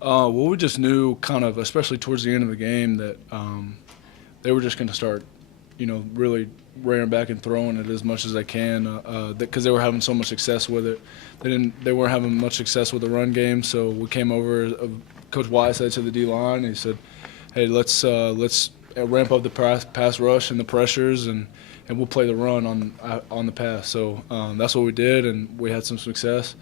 Well, we just knew kind of, especially towards the end of the game, that they were just going to start, really rearing back and throwing it as much as they can because they were having so much success with it. They weren't having much success with the run game, so we came over. Coach Wise said to the D line, he said, "Hey, let's ramp up the pass rush and the pressures, and we'll play the run on the pass." So that's what we did, and we had some success.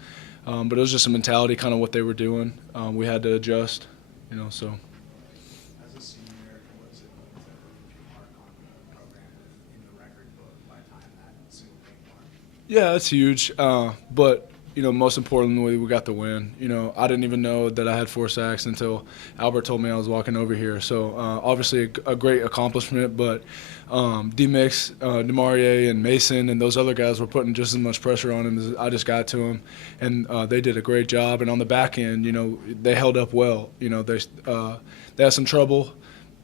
But it was just a mentality, kind of what they were doing. We had to adjust, so. As a senior, what is it like to leave your mark on the program in the record book by the time that single game mark? Yeah, it's huge. But most importantly, we got the win. I didn't even know that I had 4 sacks until Albert told me I was walking over here. So obviously a great accomplishment. But D-Mix, Demarie, and Mason and those other guys were putting just as much pressure on him as I just got to him, and they did a great job. And on the back end, they held up well. They had some trouble,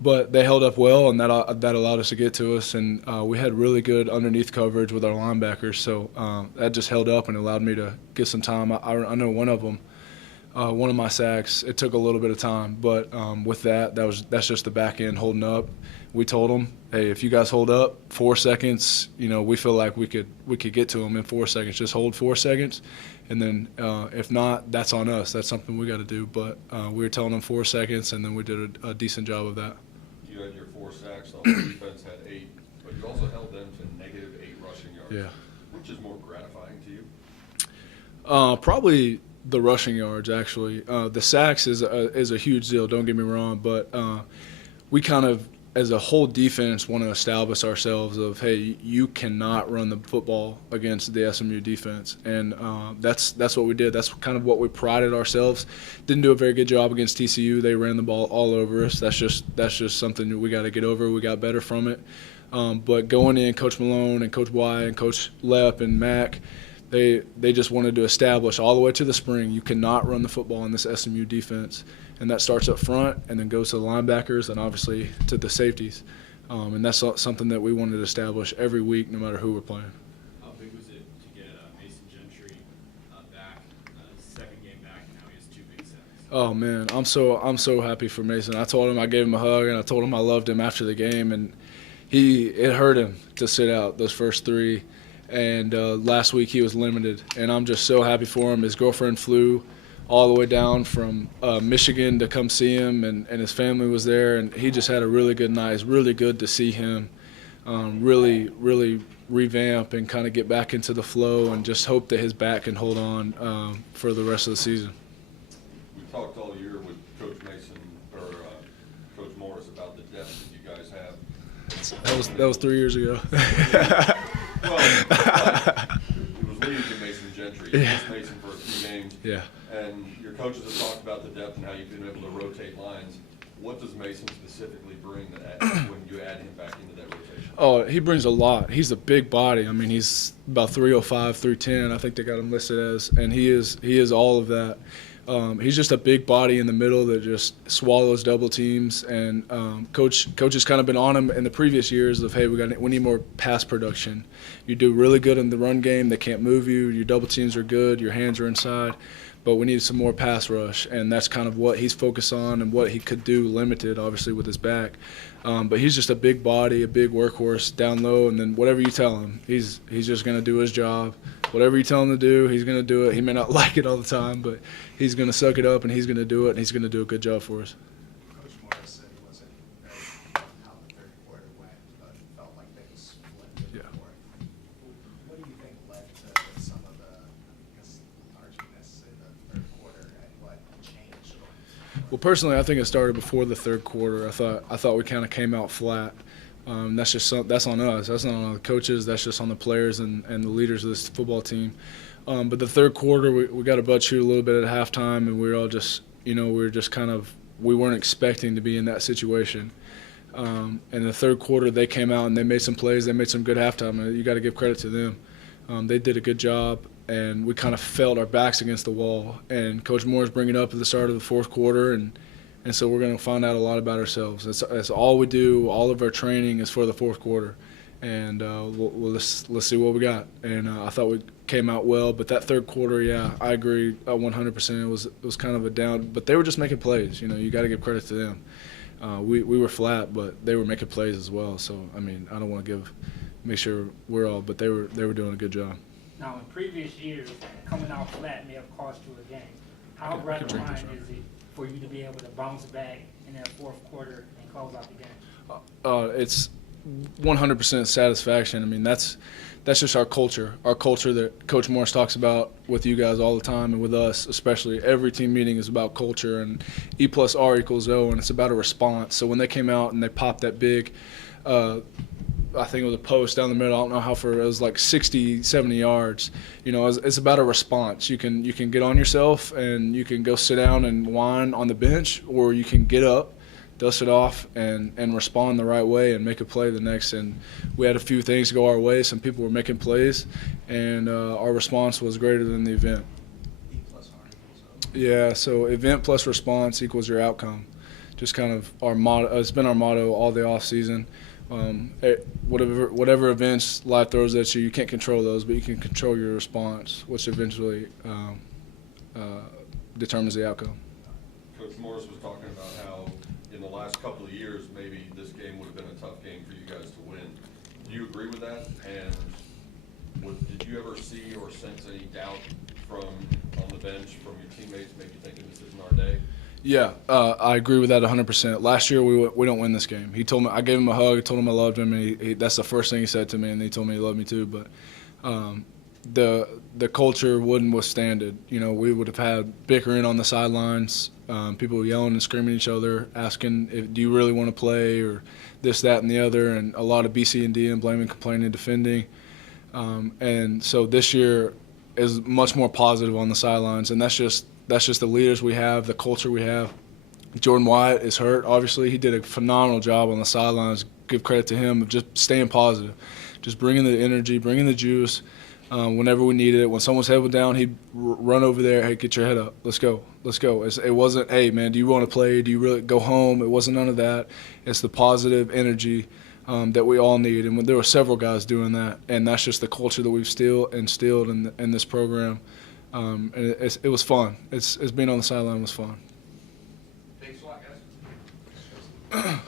but they held up well, and that allowed us to get to us. And we had really good underneath coverage with our linebackers, so that just held up and allowed me to get some time. I know one of them, one of my sacks, it took a little bit of time, but with that's just the back end holding up. We told them, hey, if you guys hold up 4 seconds, we feel like we could get to them in 4 seconds. Just hold 4 seconds, and then if not, that's on us. That's something we got to do. But we were telling them 4 seconds, and then we did a decent job of that. You had your 4 sacks, the whole defense had 8, but you also held them to -8 rushing yards. Yeah. Which is more gratifying to you? Probably the rushing yards, actually. The sacks is a huge deal, don't get me wrong, but we kind of, as a whole defense, want to establish ourselves of, hey, you cannot run the football against the SMU defense, and that's what we did. That's kind of what we prided ourselves. Didn't do a very good job against TCU. They ran the ball all over us. That's just something that we got to get over. We got better from it. But going in, Coach Malone and Coach Y and Coach Lepp and Mac, they just wanted to establish all the way to the spring, you cannot run the football in this SMU defense. And that starts up front and then goes to the linebackers and obviously to the safeties. And that's something that we wanted to establish every week, no matter who we're playing. How big was it to get Mason Gentry back, second game back, and now he has 2 big sacks? Oh man, I'm so happy for Mason. I told him, I gave him a hug, and I told him I loved him after the game, and it hurt him to sit out those first 3. And last week he was limited, and I'm just so happy for him. His girlfriend flew all the way down from Michigan to come see him, and his family was there, and he just had a really good night. It's really good to see him really revamp and kind of get back into the flow, and just hope that his back can hold on for the rest of the season. We talked all year with Coach Mason or Coach Morris about the depth that you guys have. That was 3 years ago. Well, it was leading to Mason Gentry. You missed Mason for a few games. Yeah. And your coaches have talked about the depth and how you've been able to rotate lines. What does Mason specifically bring when you add him back into that rotation? Oh, he brings a lot. He's a big body. I mean, he's about 305, 310. I think they got him listed as, and he is all of that. He's just a big body in the middle that just swallows double teams. And coach has kind of been on him in the previous years of, hey, we need more pass production. You do really good in the run game. They can't move you. Your double teams are good. Your hands are inside. But we need some more pass rush, and that's kind of what he's focused on and what he could do, limited, obviously, with his back. But he's just a big body, a big workhorse down low, and then whatever you tell him, he's just going to do his job. Whatever you tell him to do, he's going to do it. He may not like it all the time, but he's going to suck it up, and he's going to do it, and he's going to do a good job for us. Coach Morris said he wasn't very happy with how the third quarter went, but felt like things flipped in the fourth. What do you think led to some of the, I guess, letharginess in the third quarter, and what changed? Well, personally, I think it started before the third quarter. I thought we kind of came out flat. That's on us. That's not on the coaches. That's just on the players and the leaders of this football team. But the third quarter, we got a butt shoot a little bit at halftime, and we were all just, we weren't expecting to be in that situation. And the third quarter, they came out and they made some plays. They made some good halftime, and you got to give credit to them. They did a good job, and we kind of felt our backs against the wall. And Coach Moore's bringing it up at the start of the fourth quarter, and so we're going to find out a lot about ourselves. That's all we do. All of our training is for the fourth quarter. and let's see what we got. And I thought we came out well, but that third quarter, yeah, I agree 100%. It was kind of a down, but they were just making plays. You know, you got to give credit to them. We were flat, but they were making plays as well. So I mean, I don't want to make sure we're all, but they were doing a good job. Now, in previous years, coming out flat may have cost you a game. How gratifying is it for you to be able to bounce back in that fourth quarter and close out the game? It's 100% satisfaction. I mean, that's just our culture that Coach Morris talks about with you guys all the time, and with us especially. Every team meeting is about culture, and E+R=O, and it's about a response. So when they came out and they popped that big, I think it was a post down the middle. I don't know how far. It was like 60, 70 yards. You know, it's about a response. You can get on yourself and you can go sit down and whine on the bench, or you can get up, dust it off, and respond the right way and make a play the next. And we had a few things go our way. Some people were making plays, and our response was greater than the event. E+R=O. Yeah, so event plus response equals your outcome. Just kind of our motto. It's been our motto all the off season. Whatever events life throws at you, you can't control those, but you can control your response, which eventually determines the outcome. Coach Morris was talking about how in the last couple of years, maybe this game would have been a tough game for you guys to win. Do you agree with that? And did you ever see or sense any doubt on the bench from your teammates, maybe thinking this isn't our day? Yeah, I agree with that 100%. Last year we don't win this game. He told me, I gave him a hug, I told him I loved him, and that's the first thing he said to me, and he told me he loved me too. But the culture wouldn't withstand it. You know, we would have had bickering on the sidelines, people yelling and screaming at each other, asking, do you really want to play, or this, that, and the other, and a lot of B, C, and D, and blaming, complaining, defending. And so this year is much more positive on the sidelines, and that's just the leaders we have, the culture we have. Jordan Wyatt is hurt, obviously. He did a phenomenal job on the sidelines. Give credit to him of just staying positive, just bringing the energy, bringing the juice whenever we needed it. When someone's head was down, he'd run over there, hey, get your head up. Let's go. Let's go. It wasn't, hey, man, do you want to play? Do you really go home? It wasn't none of that. It's the positive energy that we all need. And there were several guys doing that, and that's just the culture that we've instilled in this program. And it was fun. It's being on the sideline was fun. Thanks a lot, guys.